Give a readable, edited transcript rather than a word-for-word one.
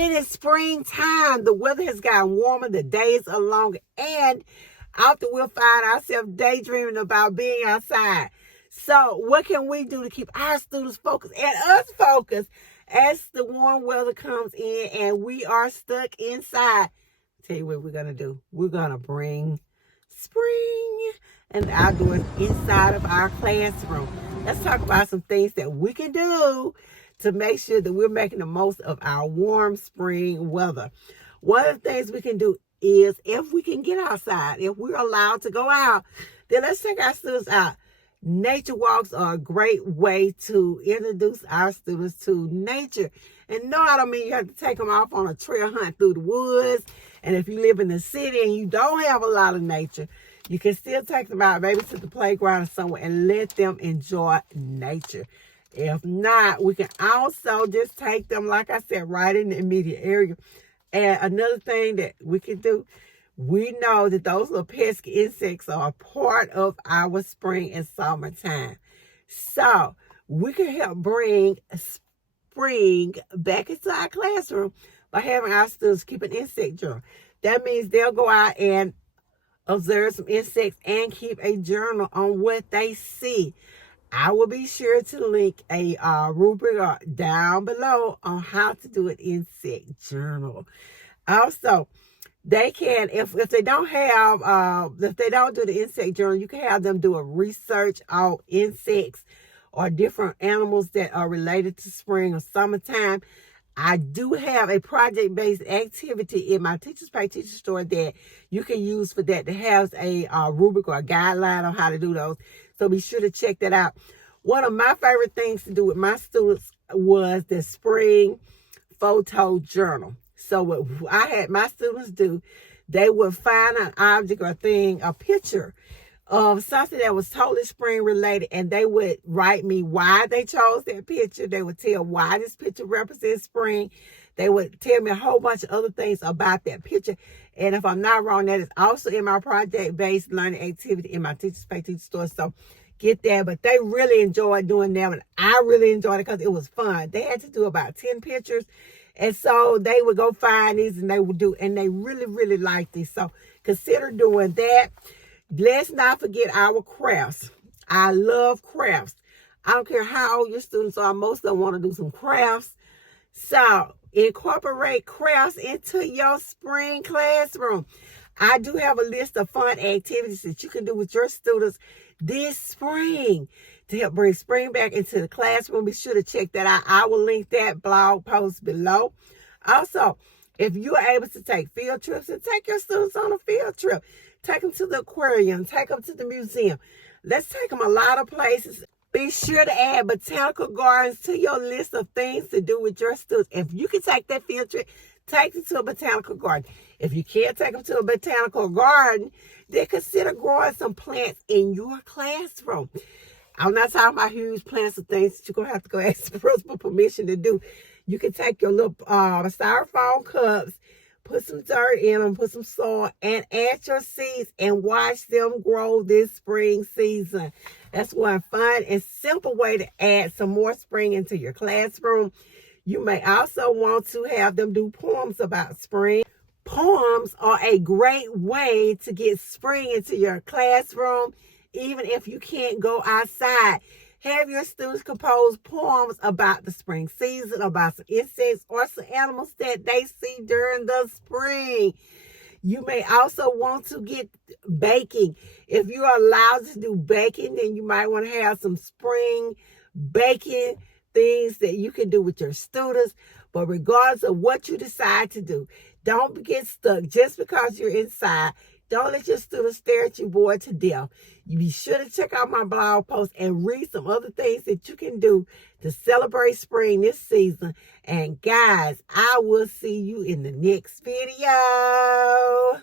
It is springtime. The weather has gotten warmer. The days are longer. And often we'll find ourselves daydreaming about being outside. So what can we do to keep our students focused and us focused as the warm weather comes in and we are stuck inside? Tell you what we're going to do. We're going to bring spring and the outdoors inside of our classroom. Let's talk about some things that we can do to make sure that we're making the most of our warm spring weather. One of the things we can do is if we can get outside, if we're allowed to go out, then let's take our students out. Nature walks are a great way to introduce our students to nature. And no, I don't mean you have to take them off on a trail hunt through the woods. And if you live in the city and you don't have a lot of nature, you can still take them out maybe to the playground or somewhere and let them enjoy nature. If not, we can also just take them, like I said, right in the immediate area. And another thing that we can do, we know that those little pesky insects are a part of our spring and summertime. So we can help bring spring back into our classroom by having our students keep an insect journal. That means they'll go out and observe some insects and keep a journal on what they see. I will be sure to link a rubric down below on how to do an insect journal. Also, they can, if they don't have, if they don't do the insect journal, you can have them do a research on insects or different animals that are related to spring or summertime. I do have a project-based activity in my Teachers Pay Teacher store that you can use for that, that has a rubric or a guideline on how to do those. So be sure to check that out. One of my favorite things to do with my students was the spring photo journal. So what I had my students do, they would find an object or thing, a picture of something that was totally spring related, and they would write me why they chose that picture. They would tell why this picture represents spring. They would tell me a whole bunch of other things about that picture. And if I'm not wrong, that is also in my project-based learning activity in my Teachers Pay Teacher store. So get that. But they really enjoyed doing that, and I really enjoyed it because it was fun. They had to do about 10 pictures. And so they would go find these and they would do, and they really, really liked these. So consider doing that. Let's not forget our crafts. I love crafts. I don't care how old your students are. Most of them want to do some crafts. So incorporate crafts into your spring classroom. I do have a list of fun activities that you can do with your students this spring to help bring spring back into the classroom. Be sure to check that out. I will link that blog post below. Also, if you are able to take field trips, and take your students on a field trip. Take them to the aquarium. Take them to the museum. Let's take them a lot of places. Be sure to add botanical gardens to your list of things to do with your students. If you can take that field trip, take them to a botanical garden. If you can't take them to a botanical garden, then consider growing some plants in your classroom. I'm not talking about huge plants or things that you're going to have to go ask the principal permission to do. You can take your little styrofoam cups, put some dirt in them, put some soil, and add your seeds and watch them grow this spring season. That's one fun and simple way to add some more spring into your classroom. You may also want to have them do poems about spring. Poems are a great way to get spring into your classroom, even if you can't go outside. Have your students compose poems about the spring season, about some insects or some animals that they see during the spring. You may also want to get baking. If you're allowed to do baking, then you might want to have some spring baking things that you can do with your students. But regardless of what you decide to do, don't get stuck just because you're inside. Don't let your students stare at you bored to death. You be sure to check out my blog post and read some other things that you can do to celebrate spring this season. And guys, I will see you in the next video.